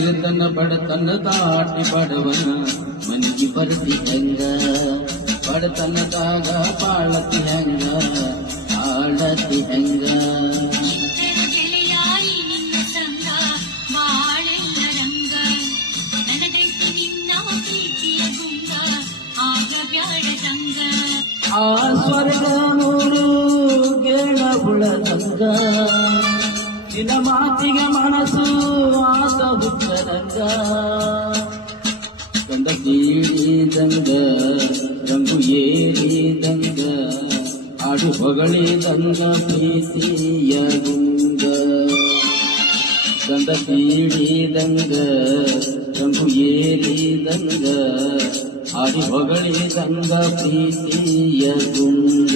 ಸಿರಿತನ ಬಡತನ ದಾಟಿ ಬಡವನ ಮನಿಗೆ ಬರ್ತಿ ಹೆಂಗ ಬಡತನದಾಗ ಬಾಳತಿ ಹೆಂಗ ಆಳತಿ ಹೆಂಗ ಆ ಸ್ವರ್ಗ ನೋಡು ಗೇಳ ಉಳದಂಗ ನಿನ್ನ ಮಾತಿಗೆ ಮನಸ್ಸು ಆತ ಹುಟ್ಟರಂಗ ಕಂಡ ತೀಡಿದಂಗ ರಂಗು ಏರಿದಂಗ ಆಡು ಹೊಗಳಿದಂಗ ಪ್ರೀತಿಯ ಗುಂಗ ಕಂಡ ತೀಡಿದಂಗ ರಂಗು ಏರಿದಂಗ ಆಡಿ ಹೊಗಳಿದಂಗ ಪ್ರೀತಿಯ ಗುಂಗ